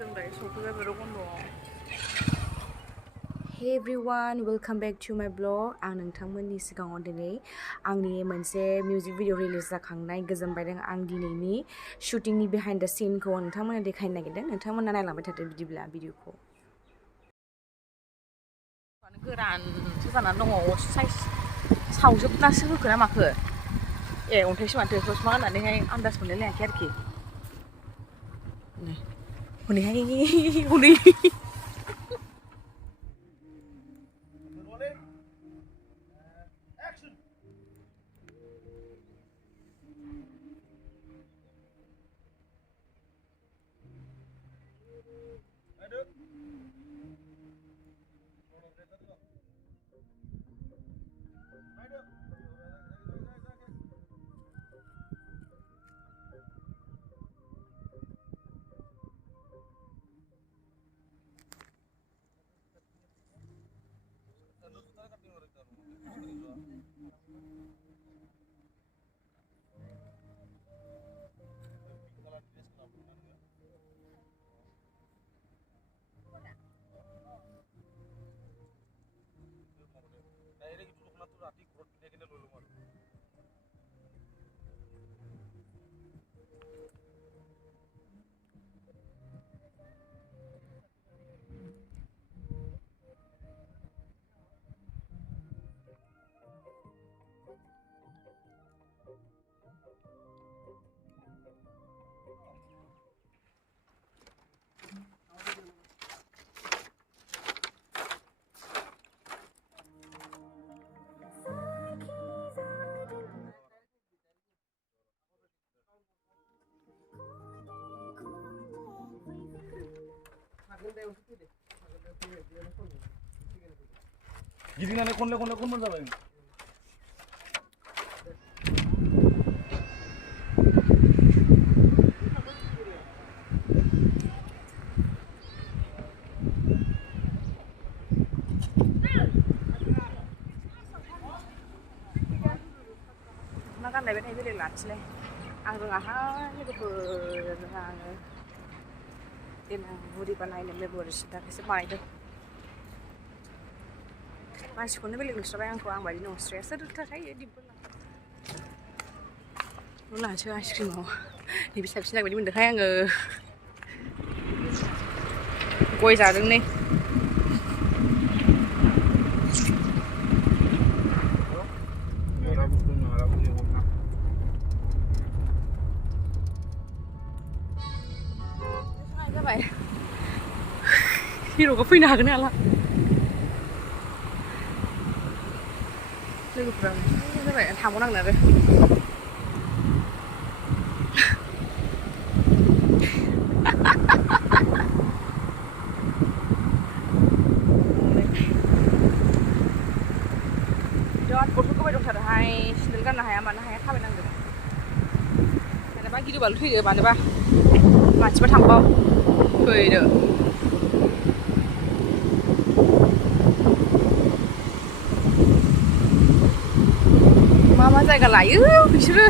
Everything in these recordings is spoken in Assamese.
Hey everyone, welcome back to my blog. आं नोंथांमोननि सिगाङाव दिनै आंनि मोनसे मिउजिक भिडिअ रिलिज जाखांनाय गोजोन बायदों आं दिनैनि शुटिंनि बिहाइन्ड द सिनखौ नोंथांमोननो देखायनो नागिरदों नोंथांमोना नायलांबाय थादो बिदिब्ला भिडिअखौ गोरानसो जानानै दङ साइज सावजोबनासो होखो ना माखो ए अन्थाइसो माथो ससमा गाननानैहाय आन्दाज मोनलाय लायाखै आरोखि हनैहाय हनै गिदिंनानै खनले खनले जाबाय मा गाननायबाय थायो बेलेग लानोसैलाय आं रोङाहाय लोगोफोर रोङा आङो देनां बुरिबा नायनो मेम'रि सिटाखौसो बानायदों मानसिखौनो बेलेग नुस्राबाय आंखौ आं बायदि नंस्राया सोर थाखायो दिम्पोल लानोसै आइसक्रिमाव नैबे साबसिन जाबायदि मोनदोंहाय आङो गय जादों नै जाबाय हिर'खौ फैनो हागोन ना हाला लोगोफोरा जाबाय थांबावनांगोन आरो बिराद गथ' गोबाय दंथारोहाय सेन्देल गाननो हाया मानो हाया थाबायनांगौ मानोबा गिलुबालु थैयो मानोबा मानसिबा थांबाव फैदो मा जायगा लायो बिसोरो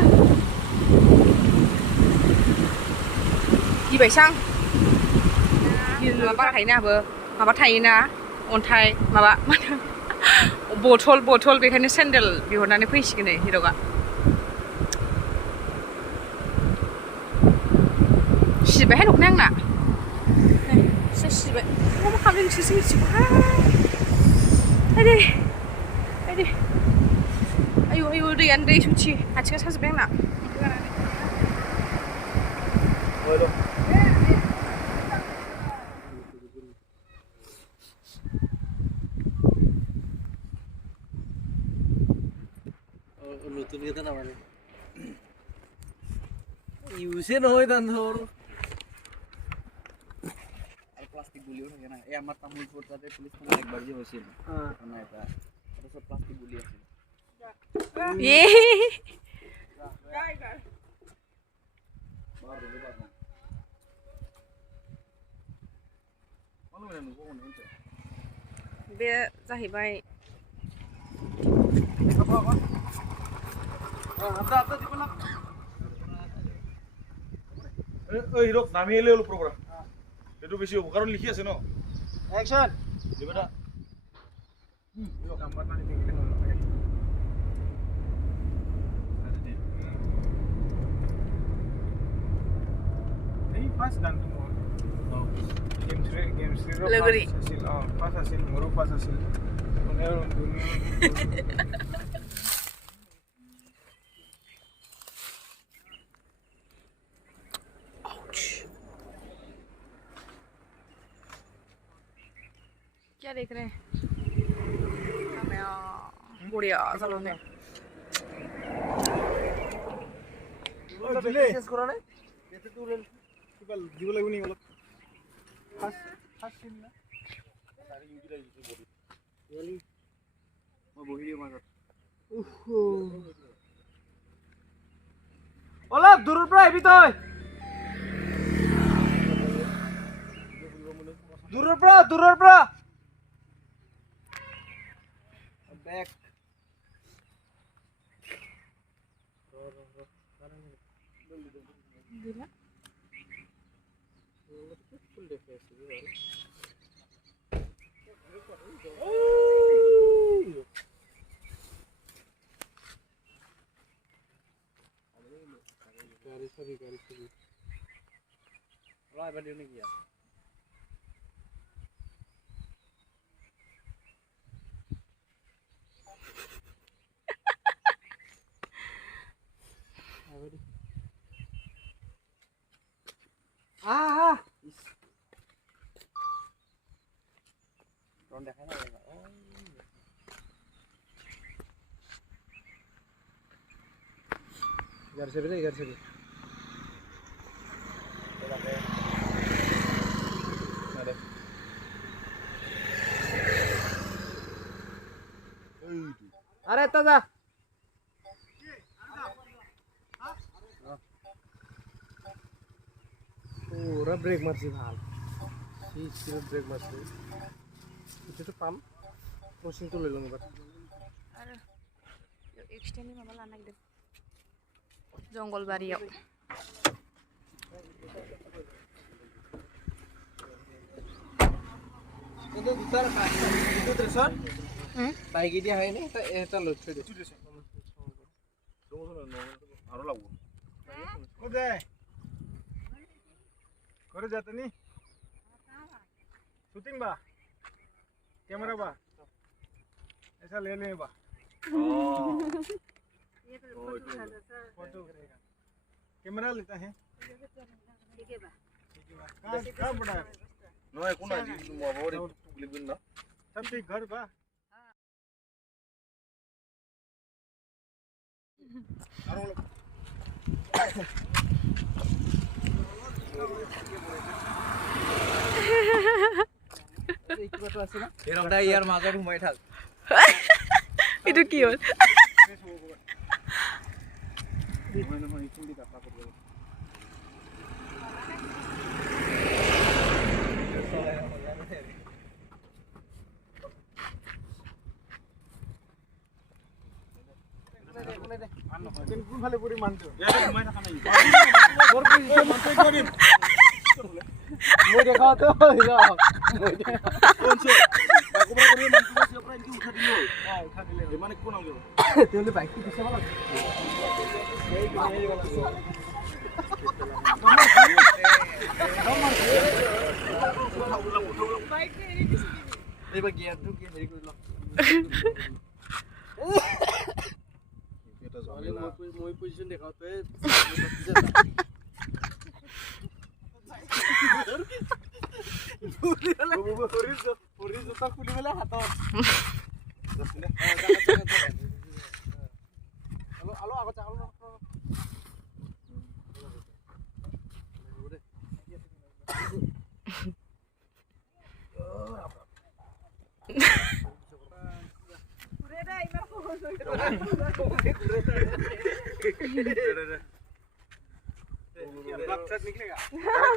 गिबायसां गिलु बारा थायोना आंहाबो माबा थायोना अन्थाइ माबा मा होनो बथल बेखायनो सेन्देल बिहरनानै फैसिगोन नै हिर'आ सिबायहाय दख'ना आंना सिबाय मा खालामदों नोंसोरसो मिथिगौहाय आयदै आयु दैयानो दै सुथि आथिङा साजोब्बाय आंना নতুন কথা না মানে ইউজে নহয় ধর আর প্লাস্টিক গুলিও থাকে না এই আমার তামুলপুরটাতে পুলিশ থানা একবার যে হয়েছিল না এটা সব প্লাস্টিক গুলি আছে बे जाहैबाय हिरक नामी ले लो प्रोग्राम এইটো বেছি হ'ব কাৰণ লিখি আছে ন অ্যাকশন দিবেটা নাম্বার মানে দেখলে হলো এই ফার্স্ট গান তো মোর গেম সিরিজ লগরি আছিল পাঁচ আছিল মোৰো পাঁচ আছিল কোনেও क्या देख रहे हैं बढ़िया सलोन है শেষ কৰা নাই এতে তো কিবা দিব লাগিব নি অলপ ফাৰ্স্ট সিন না সাৰি ইউজিটা ইউজ বডি ৰিয়েলি মই বহি দিওঁ মাজত অলপ দূৰৰ পৰা আহিবি তই দূৰৰ পৰা বেক दिला ৰ এবাৰ দিওঁ নেকি ইয়াত ৰন দেখাই নাই घर से भी अरे ताजा पूरा ब्रेक मारছি ভাল এই স্পিড ব্রেক মারছি এটা পাম ক্রসিং তো লইলাম এবার अरे एक्सटेंड माबा लाना दे जंगल बारियाव কিন্তু দুটার দুটো ড্রেসর বাইক দিয়া হয় না এটা লোড থৈ দে আৰু লাগব কোদে করে যাতে নি शूटिंग बा कैमरा बा ऐसा ले ले बा फोटो करेगा कैमरा लेता है ठीक है बा कहाँ बड़ा है নহয় কোন আজি মোবাইল লিখবিন না सब ठीक घर बा আৰু এৰকমটা ইয়াৰ মাজত ঘুমাই থাক itu কি হল নহয় ইকুলি কাটা কৰিব কোন ভালে পুরি মানতো ইয়াতে ঘুমাই থাকা নাই মোর পজিশন মানতে করিম মই দেখাও তো হিরো মই কোন সে বাকুবা কৰি মানটো আছে পৰা ইনকি উঠা দিলো উঠা দিলে মানে কোন আলো তেলে বাইক পিছে ভালো এইবাৰ গিয়াৰটো কি হেৰি কৰি ল এটা মানে মই পজিশন দেখাও তো শরীর জোতা খুলি মেলে হাতত আলো আলো আগত চাকাল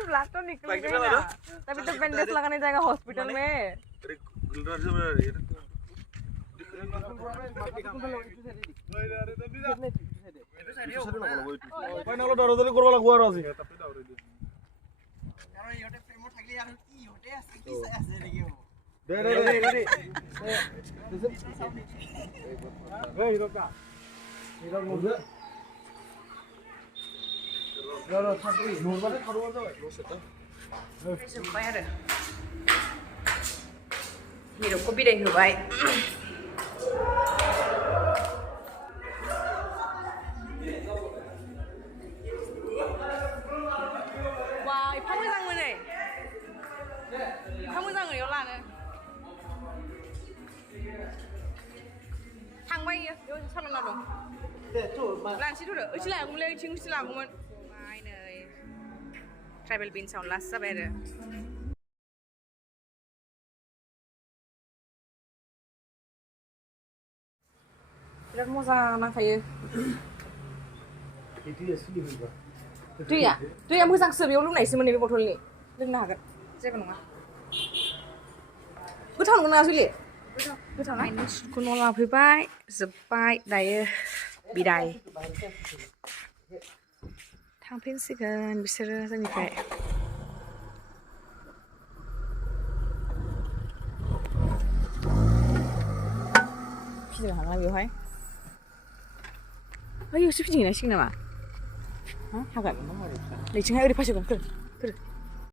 ब्लड तो निकलेगा ना तभी तो बैंडेज लगाने जाएगा हॉस्पिटल में ফাইনাল দৌড়াদৌড়ি করব লাগব আর আজি কাৰণ ইহঁতে ফ্ৰেমত থাকিলে Đây. Đây, đâu cả. Thì đâu ngồi nữa. Rồi, thật đi, ngồi vào đấy, không đúng rồi. Nó sẽ tới. supaya ada hidupku beda hidup baik wah 파무장을 해 파무장을 열라는 thằng bay vô sao lần nào rồi làm chi thôi được chỉ là cũng lên chứng chỉ làm cũng mai này travel pin sound last saber bilang moza 나가요 tuy야 모장 쓰면 lúc này 쓰면 이거 못 돌리 đừng 나가 제가 농아 cứ thằng nào xử lý cứ thằng này con nó làm phải bay dập bay đầy bị đầy thằng 펜스가 미스를 하니까 피자가 하나 왜 해? 아 이거 스피칭이나 식나 봐. 어? 하가. 내 지금 우리 파시고 그래.